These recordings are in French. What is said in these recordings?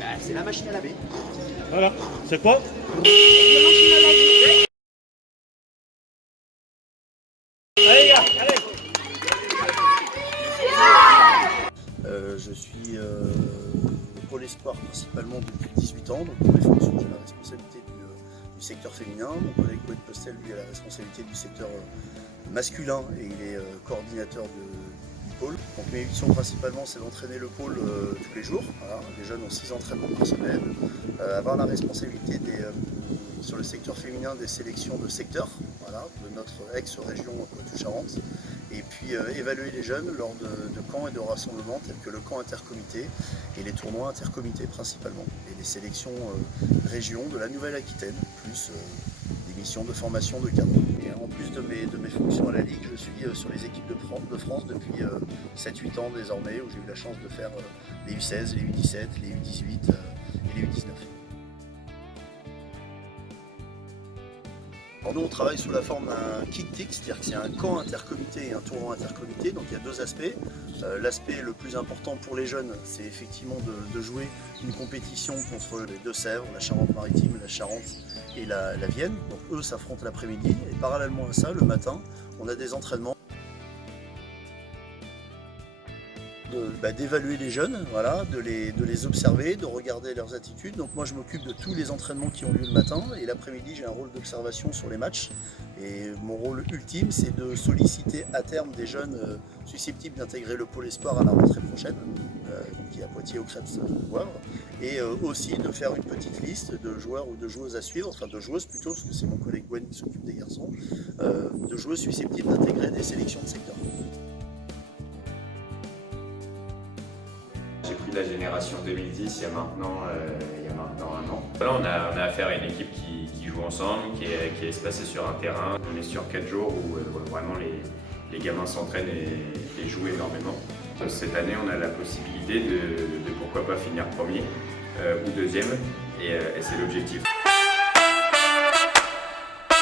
Bah, c'est la machine à laver. Voilà. C'est quoi? Allez, gars, allez. Je suis au Pôle Espoir principalement depuis 18 ans, donc pour mes fonctions j'ai la responsabilité du secteur féminin. Mon collègue Gwen Postel lui a la responsabilité du secteur masculin et il est coordinateur du pôle. Donc mes missions principalement c'est d'entraîner le pôle tous les jours. Voilà. Les jeunes ont 6 entraînements par semaine. Avoir la responsabilité sur le secteur féminin des sélections de secteurs, voilà, de notre ex-région Poitou-Charentes. Et puis évaluer les jeunes lors de camps et de rassemblements tels que le camp intercomité et les tournois intercomités principalement. Et les sélections régions de la Nouvelle-Aquitaine, plus des missions de formation de cadre. Et en plus de mes fonctions à la Ligue, je suis sur les équipes de France depuis 7-8 ans désormais, où j'ai eu la chance de faire les U16, les U17, les U18 et les U19. Alors nous on travaille sous la forme d'un kick-tick, c'est-à-dire que c'est un camp intercomité et un tournoi intercomité, donc il y a deux aspects. L'aspect le plus important pour les jeunes, c'est effectivement de jouer une compétition contre les Deux-Sèvres, la Charente-Maritime, la Charente et la Vienne. Donc eux s'affrontent l'après-midi et parallèlement à ça, le matin, on a des entraînements. D'évaluer les jeunes, voilà, de les observer, de regarder leurs attitudes. Donc moi je m'occupe de tous les entraînements qui ont lieu le matin et l'après-midi j'ai un rôle d'observation sur les matchs. Et mon rôle ultime c'est de solliciter à terme des jeunes susceptibles d'intégrer le pôle espoir à la rentrée prochaine, qui est à Poitiers au Crêpes Wavre, et aussi de faire une petite liste de joueurs ou de joueuses à suivre, enfin de joueuses plutôt, parce que c'est mon collègue Gwen qui s'occupe des garçons, de joueuses susceptibles d'intégrer des sélections de secteur. J'ai pris la génération 2010 il y a maintenant 1 an. Là, on a affaire à une équipe qui joue ensemble, qui est espacée sur un terrain. On est sur 4 jours où vraiment les gamins s'entraînent et jouent énormément. Cette année, on a la possibilité de pourquoi pas finir premier ou deuxième, et c'est l'objectif.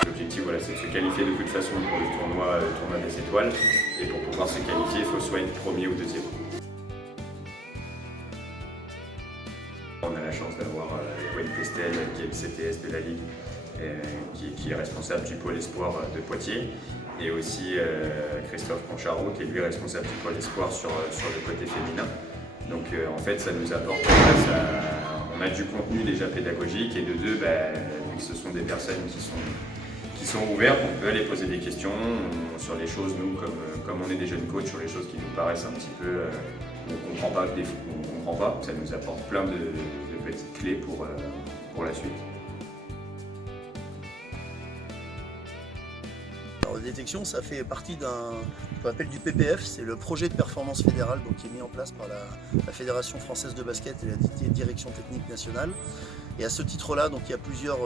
L'objectif, voilà, c'est de se qualifier de toute façon pour le tournoi des étoiles. Et pour pouvoir se qualifier, il faut soit être premier ou deuxième. On a la chance d'avoir Gwen Postel, qui est le CTS de la Ligue, qui est responsable du pôle espoir de Poitiers, et aussi Christophe Concharo, qui est lui responsable du pôle espoir sur le côté féminin. Donc en fait, ça nous apporte, on a du contenu déjà pédagogique, et de deux, vu que ce sont des personnes qui sont ouvertes, on peut aller poser des questions sur les choses, nous, comme on est des jeunes coachs, sur les choses qui nous paraissent un petit peu... on ne comprend pas, ça nous apporte plein de petites clés pour la suite. Alors, la détection, ça fait partie qu'on appelle du PPF, c'est le projet de performance fédérale, donc, qui est mis en place par la Fédération française de basket et la Direction technique nationale. Et à ce titre-là, donc, il y a plusieurs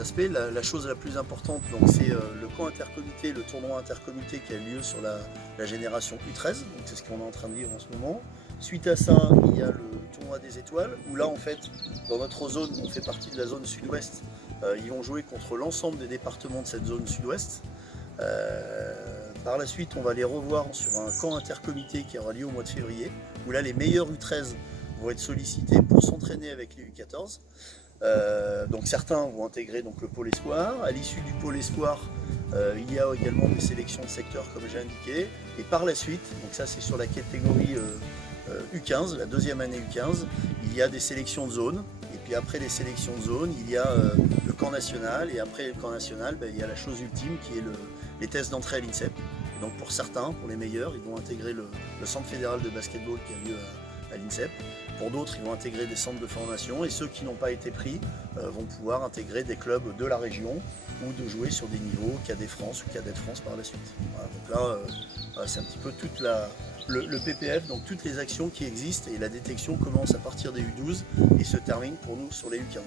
aspects. La chose la plus importante, c'est le camp intercomité, le tournoi intercomité qui a lieu sur la génération U13, donc c'est ce qu'on est en train de vivre en ce moment. Suite à ça, il y a le tournoi des étoiles, où là en fait, dans notre zone, on fait partie de la zone sud-ouest, ils vont jouer contre l'ensemble des départements de cette zone sud-ouest. Par la suite, on va les revoir sur un camp intercomité qui aura lieu au mois de février, où là les meilleurs U13 vont être sollicités pour s'entraîner avec les U14. Donc certains vont intégrer donc, le pôle espoir. À l'issue du pôle espoir, il y a également des sélections de secteur comme j'ai indiqué. Et par la suite, donc ça c'est sur la catégorie U15, la deuxième année U15, il y a des sélections de zone. Et puis après les sélections de zone, il y a le camp national. Et après le camp national, il y a la chose ultime qui est les tests d'entrée à l'INSEP. Et donc pour certains, pour les meilleurs, ils vont intégrer le centre fédéral de basketball qui a lieu à l'INSEP. Pour d'autres, ils vont intégrer des centres de formation, et ceux qui n'ont pas été pris vont pouvoir intégrer des clubs de la région ou de jouer sur des niveaux Cadet France ou Cadet de France par la suite. Voilà, donc là, c'est un petit peu toute le PPF, donc toutes les actions qui existent, et la détection commence à partir des U12 et se termine pour nous sur les U15.